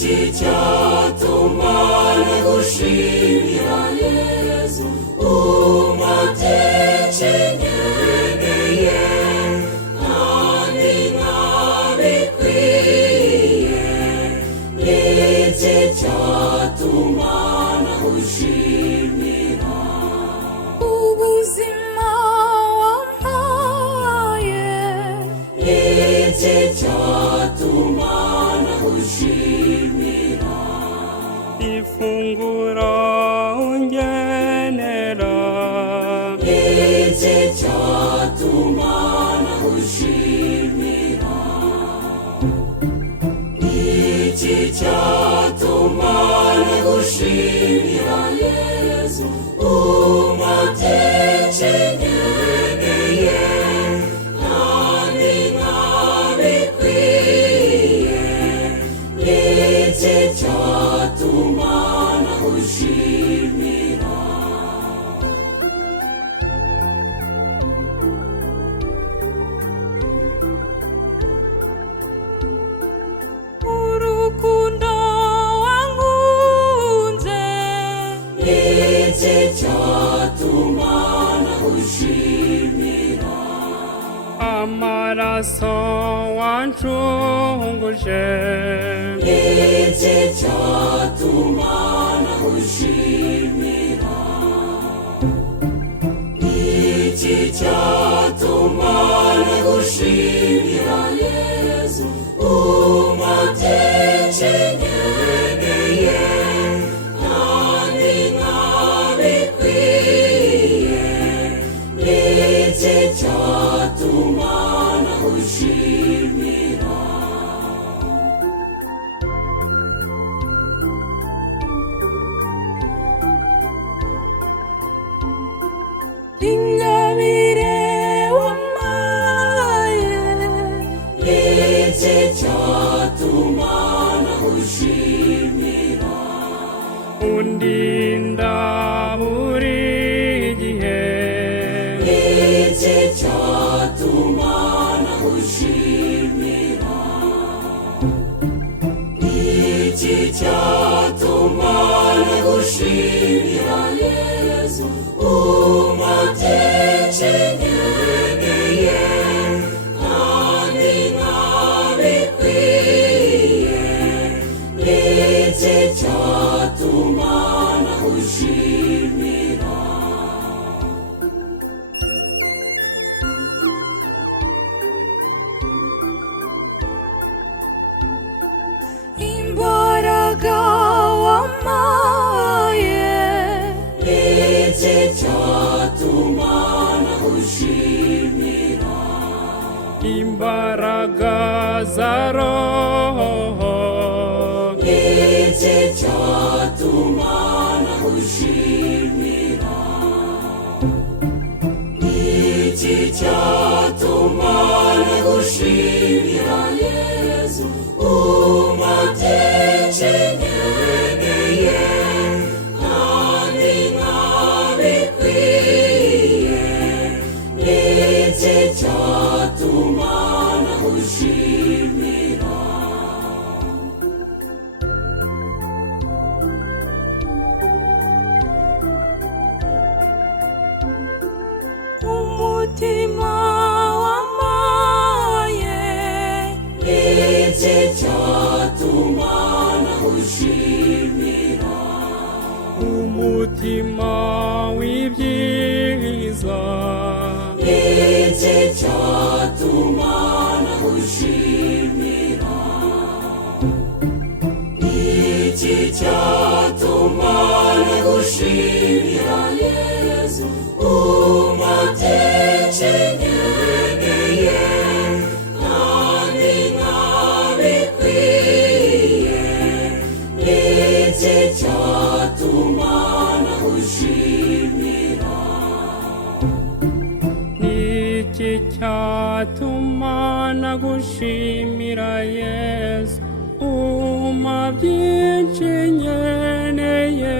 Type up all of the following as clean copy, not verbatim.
iki cyatuma nagushimira Yesu umateke nkeneye kandi ntabikwiye ni iki cyatuma nagushimira ubuzima wampaye ni iki cyatuma nagushimira ifunguro ungenera ni iki cyatuma nagushimira ni iki cyatuma nagushimira Yesu umateke nkeneye kandi ntabikwiye ni iki cyatuma nagushimira urukundo wankunze ni iki cyatuma nagushimira amaraso wancunguje ni iki cyatuma nagushimira ni iki cyatuma nagushimira Yesu umateke nkeneye kandi ntabikwiye ni iki cyatuma nagushimira ingabire wampaye ni iki cyatuma nagushimira undinda buri gihe ni iki cyatuma nagushimira ni iki cyatuma nagushimira Yesu umateke nkeneye kandi ntabikwiye ni iki cyatuma nagushimira imbaraga wampaye ni iki cyatuma nagushimira imbaraga za roho ni iki cyatuma nagushimira ni iki cyatuma nagushimira Yesu umateke nkeneye kandi ntabikwiye ni iki cyatuma nagushimira umutima wampaye ni iki cyatuma nagushimira umutima w'ibyiza ni iki cyatuma nagushimira ni iki cyatuma nagushimira Yesu umateke nkeneye kandi ntabikwiye ni iki cyatuma nagushimira niki cyatuma nagushimira Yesu uma byinshi nkeneye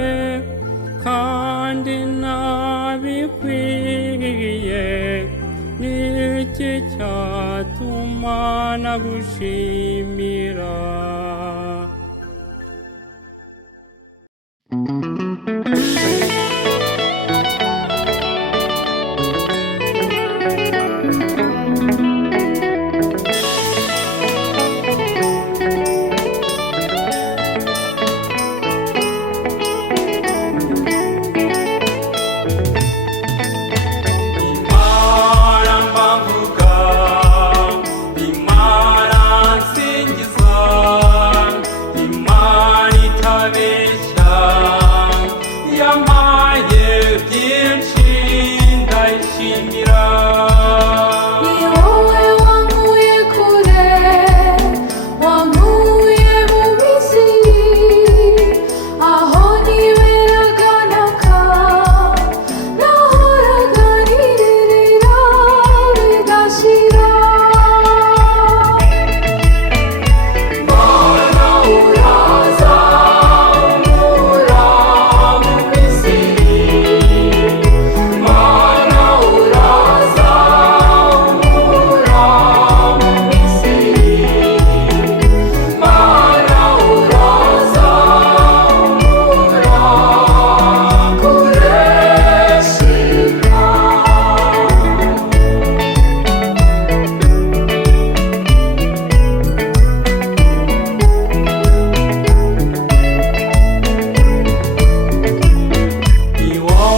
kandi nabikwiye niki cyatuma nagushimira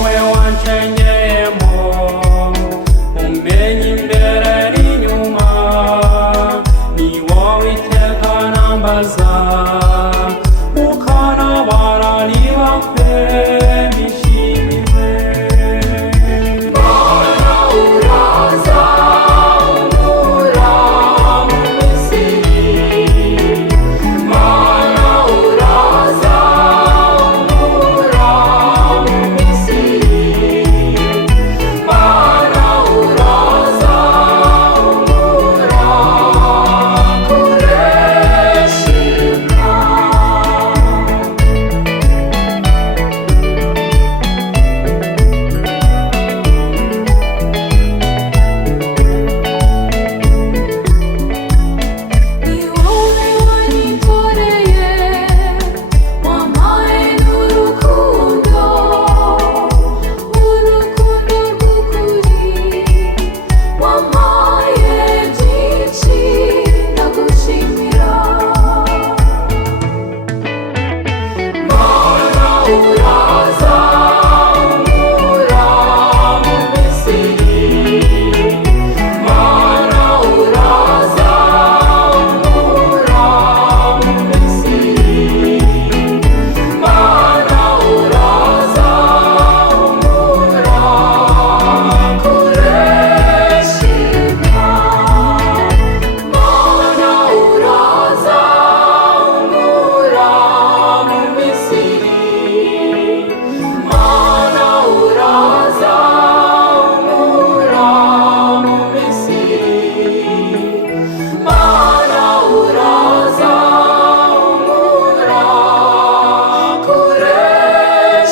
wowe wancengeyemo umenya imbere n'inyuma ni wowe iteka nambaza ukanabara niba kwe bishimiwe Mana uraza unkura mu Misiri Mana uraza unkura mu Misiri Mana uraza unkura kure shima Ni wowe wanyikoreye wampaye n'urukundo rw'ukuri wampaye byinshi ndagushimira Mana uraza unkura mu Misiri Mana uraza unkura mu Misiri Mana uraza unkura kure shima Mana uraza unkura mu Misiri Mana uraza unkura mu Misiri Mana uraza unkura kure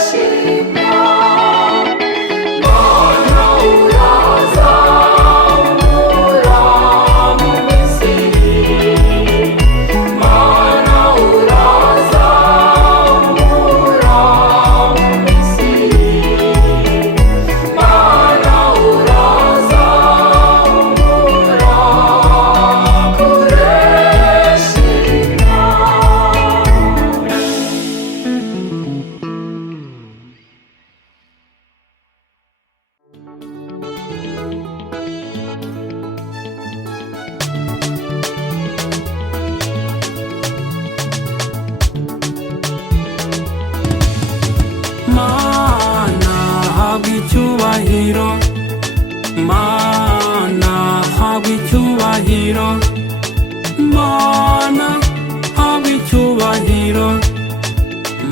shima Mana uraza unkura mu Misiri Mana uraza unkura mu Misiri Mana uraza unkura kure shima Mana habwa icyubahiro Mana habwa icyubahiro Mana habwa icyubahiro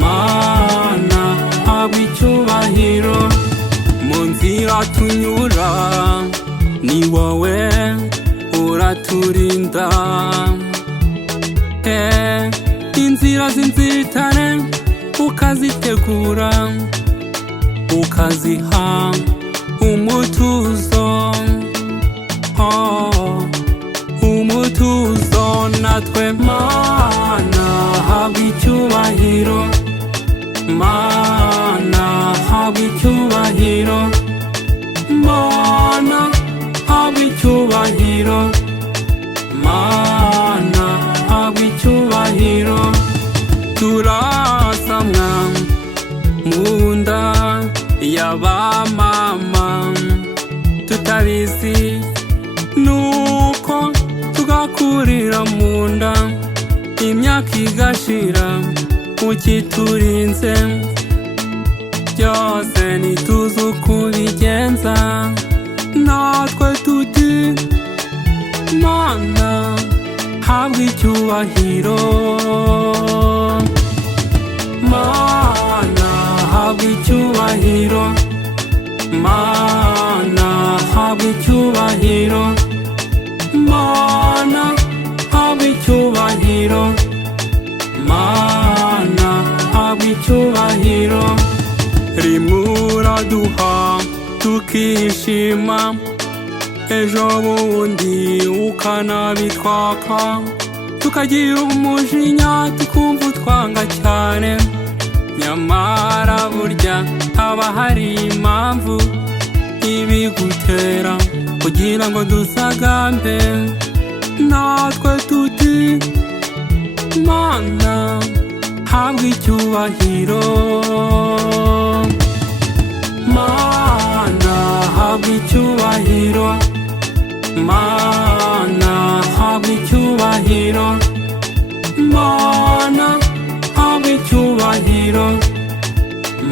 Mana habwa icyubahiro mu nzira tunyura ni wowe uraturinda inzira z'inzitane ukazitegura ukaziha umutuzo umutuzo natwe Mana habwa icyubahiro Mana habwa icyubahiro Mana habwa icyubahiro Mana habwa icyubahiro turasamwa mu nda y'abamama tutabizi nuko tugakurira mu nda imyaka igashira ukiturinze byose ntituzi uko ubigenza natwe tuti Mana habwa icyubahiro Mana habwa icyubahiro Mana habwa icyubahiro Mana habwa icyubahiro Mana habwa icyubahiro rimwe uraduha tukishima ejo bundi ukanabitwaka tukagira umujinya tukumva utwanga cyane nyamara burya haba hari impamvu ibigutera kugira ngo dusagambe natwe tuti Mana habwa icyubahiro habwa icyubahiro, Mana habwa icyubahiro, Mana habwa icyubahiro,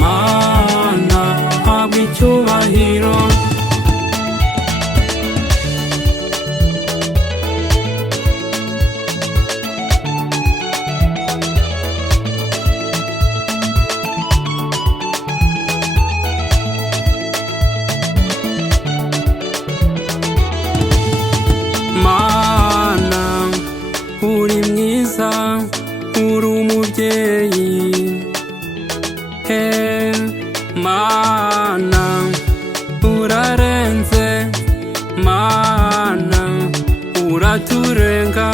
Mana habwa icyubahiro. Mana uri mwiza, uri umubyeyi, Mana urarenze, Mana uraturenga,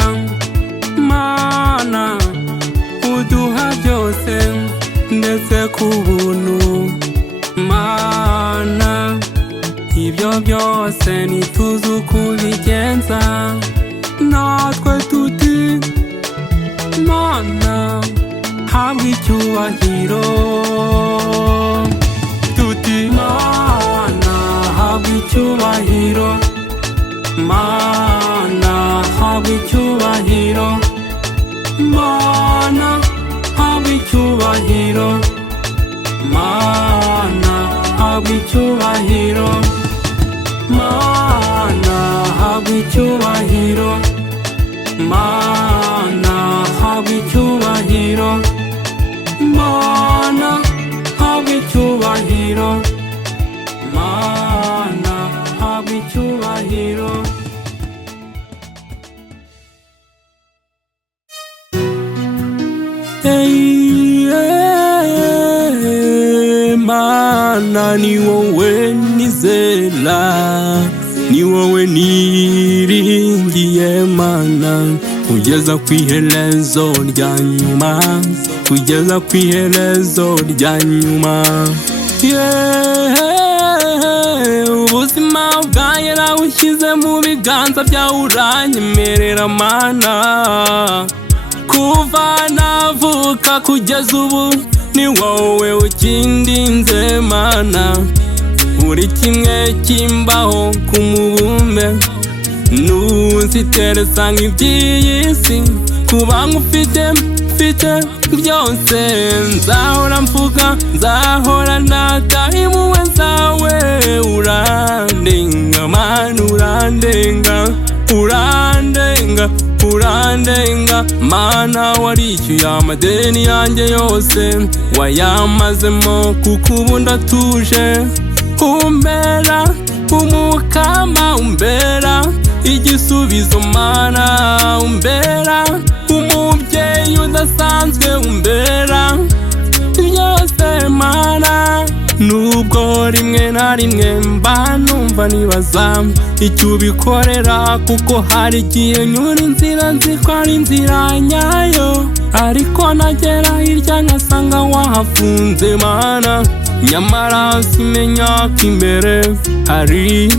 Mana uduha byose ndetse ku buntu, Mana ibyo byose ntituzi uko ubigenza, natwe tuti Mana habwa icyubahiro, tuti Mana habwa icyubahiro, Mana habwa icyubahiro, Mana habwa icyubahiro, Mana habwa icyubahiro, Mana habwa icyubahiro, Mana habwa icyubahiro, Mana habwa icyubahiro, Mana habwa icyubahiro. Mana ni wowe nizera, ni wowe niringiye Mana, kugeza ku iherezo rya nyuma, kugeza ku iherezo rya nyuma. Ubuzima bwanjye nawushyize mu biganza byawe, uranyemerera Mana, kuva navuka kugeza ubu ni wowe ukindinze Mana, buri kimwe kimbaho ku mubumbe, ntuziteresa nk'iby'iyi si, kuba nkufite byose, nzahora mvuga, nzahora ndata impuhwe zawe, urandenga Mana, urandenga, urandenga, urandenga Mana, warishyuye amadeni yanjye yose, wayamazemo kuko ubu ndatuje, umbera umukama, umbera igisubizo Mana, umbera umubyeyi udasanzwe, umbera byose Mana. Nubwo rimwe na rimwe mba numva nibaza icyo ubikorera, kuko hari igihe nyura inzira nzi ko ari inzira nyayo, ariko nagera hirya nkasanga wahafunze Mana, nyamara simenya ko imbere hari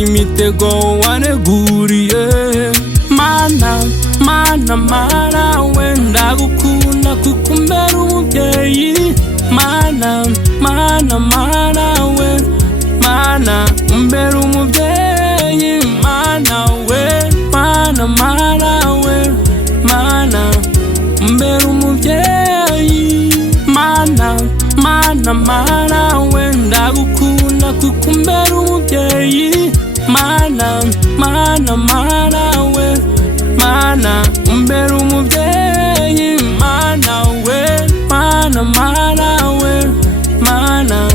imitego waneguriye Mana. Mana, Mana we ndagukunda kuko umbera umubyeyi Mana, Mana, Mana we, Mana umbera umubyeyi Mana we, Mana, Mana we, Mana umbera umubyeyi Mana, Mana, Mana we ndagukunda kuko umbera umubyeyi Mana, Mana, Mana we, Mana umbera umubyeyi Mana we, Mana, Mana we, Mana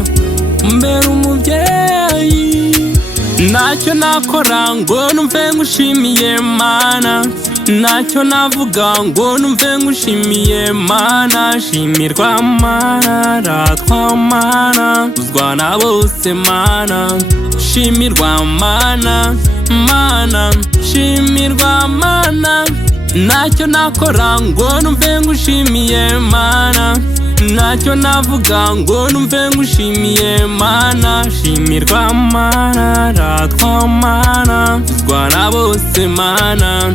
umbera umubyeyi. Ntacyo nakora ngo numve ngushimiye Mana, ntacyo navuga ngo numve ngushimiye Mana, shimirwa Mana, ratwa Mana, uzwa na bose Mana, shimirwa Mana, Mana shimirwa Mana. Ntacyo nakora ngo numve ngushimiye Mana, ntacyo navuga ngo numve ngushimiye Mana, shimirwa Mana, ratwa Mana, uzwa na bose Mana,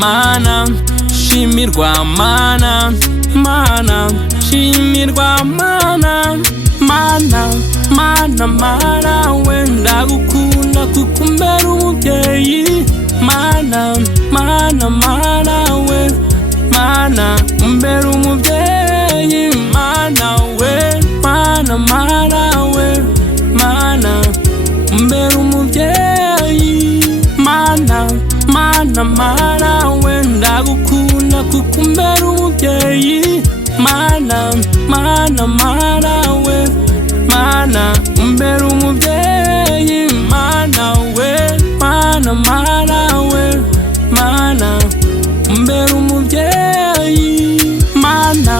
Mana shimirwa Mana, Mana shimirwa Mana, Mana, Mana, Mana wenda ndagukunda kuko umbera umubyeyi mana mana mana we mana umbera umubyeyi mana we mana mana we mana umbera umubyeyi mana mana mana we ndagukunda kuko umbera umubyeyi mana mana mana we mana umbera umubyeyi mana we mana mana we mana umbera umubyeyi mana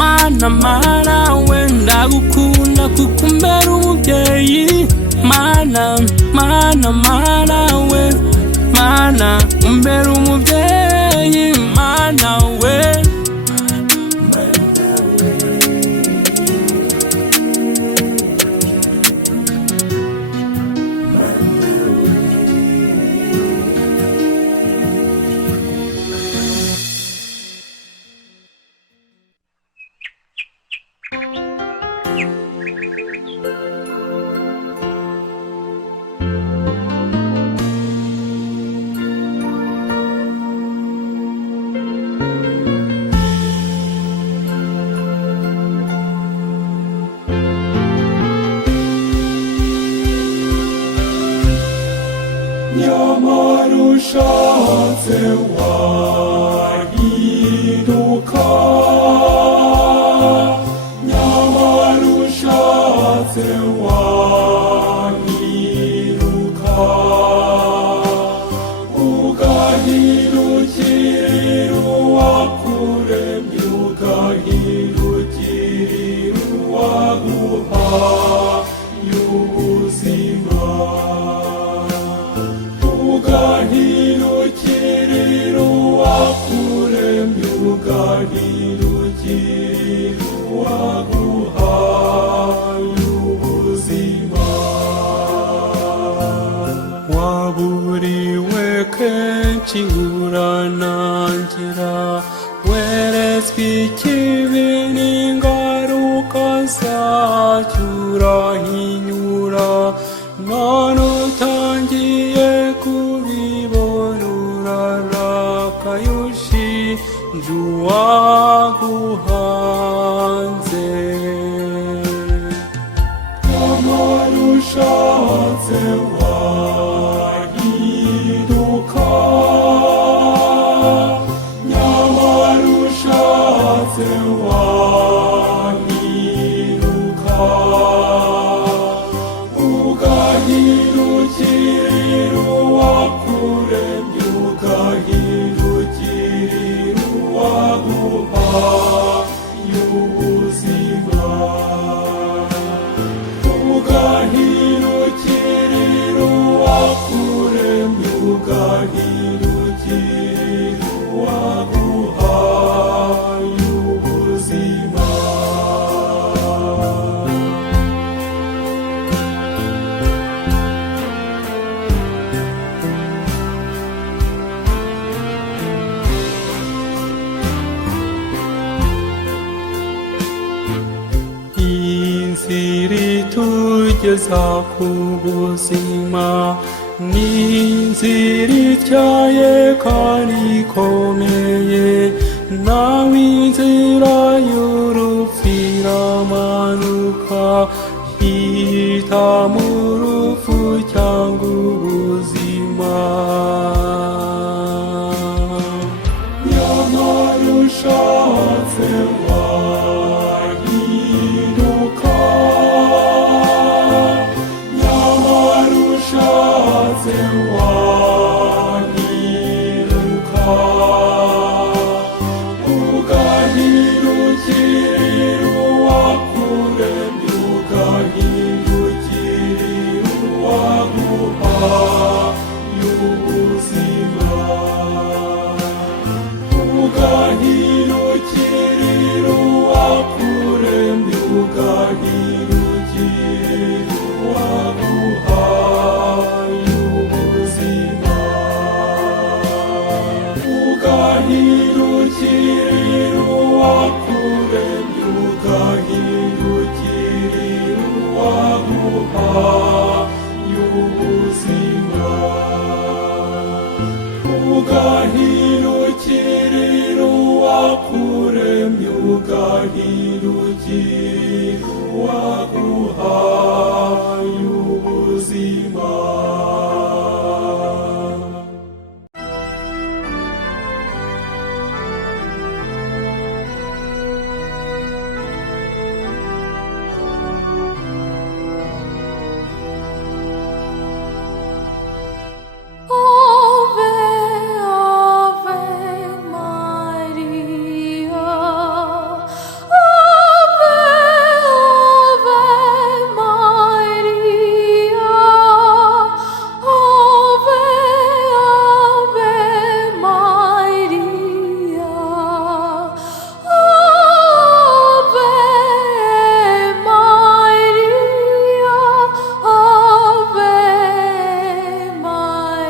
mana mana we ndagukunda kuko umbera umubyeyi mana mana mana we mana umbera umubyeyi mana we nyamara ushatse wahinduka nyamara ushatse wahinduka ugahindukirira uwakuremye ugahindukirira uwaguhaye ubuzima ugahindukirira uwakuremye ugahindukirira uwaguhaye ubuzima waburiwe kenshi uranangira weretswe ikibi n'ingaruka zacyo urahinyura none utangiye kubibona urarakaye ushinja uwaguhanze nyamara ushatse wahinduka nyamara ushatse wahinduka ugahindukirira uwakuremye ugahindukirira uwaguhaye ubuzima ugahindukirira uwakuremye ugahindukirira uwaguhaye ubuzima inzira itugeza ku buzima ni inzira ityaye kandi ikomeye nawe inzira y'urupfu iramanuka hitamo urupfu cyangwa ubuzima nyamara ushatse wahinduka nyamara ushatse wahinduka ugahindukirira uwakuremye ugahindukirira uwaguhaye ubuzima ugahindukirira uwakuremye ugahindukirira uwaguhaye ubuzima ugahindukirira uwakuremye ugahindukirira uwaguhaye ugira uwaguhaye ubuzima. Ave, Ave Maria. Ave, Ave Maria. Ave, Ave Maria. Ave Maria. Ave Maria.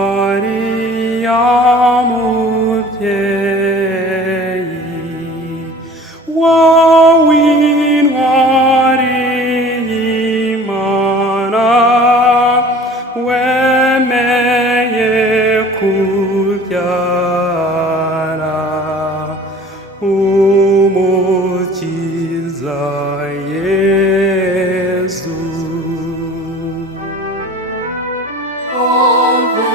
Maria mubyeyi wowe intwari y'Imana, wemeye kubyara umukiza Yesu. Ave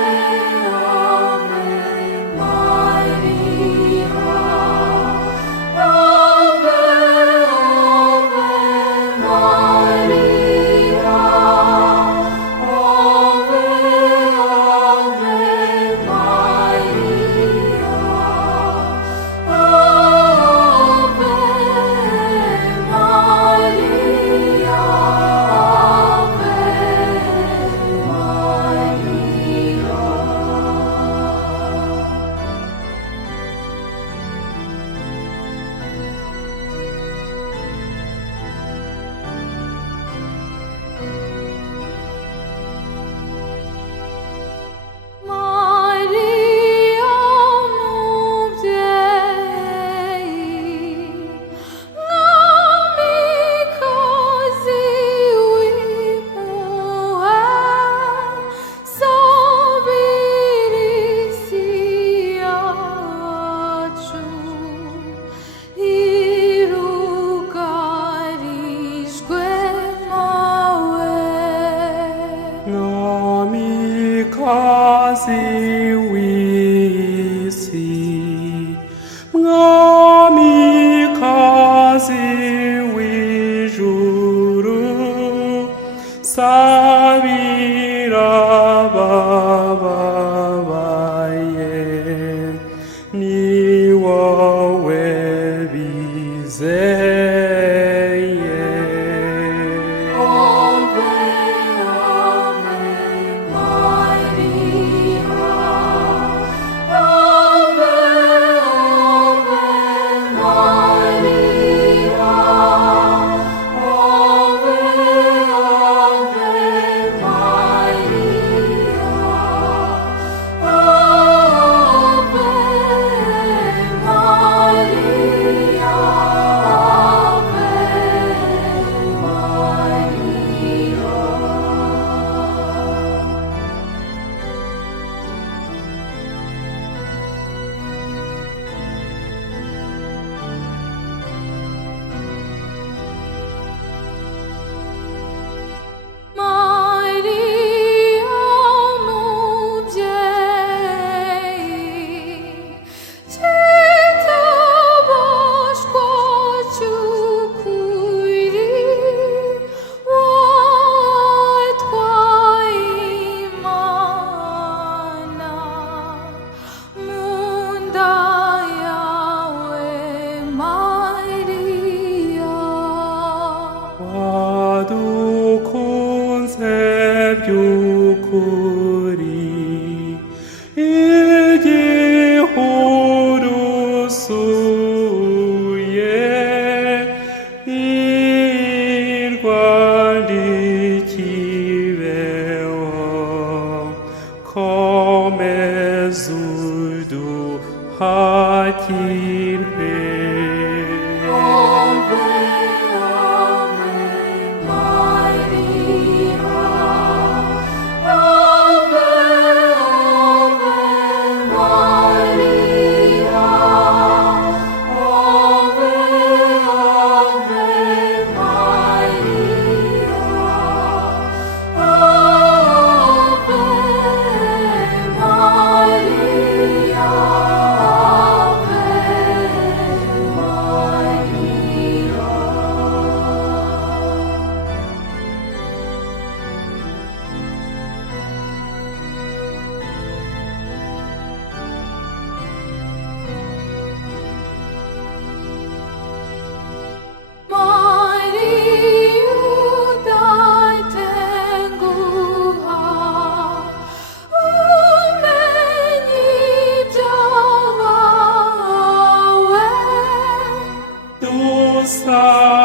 gusa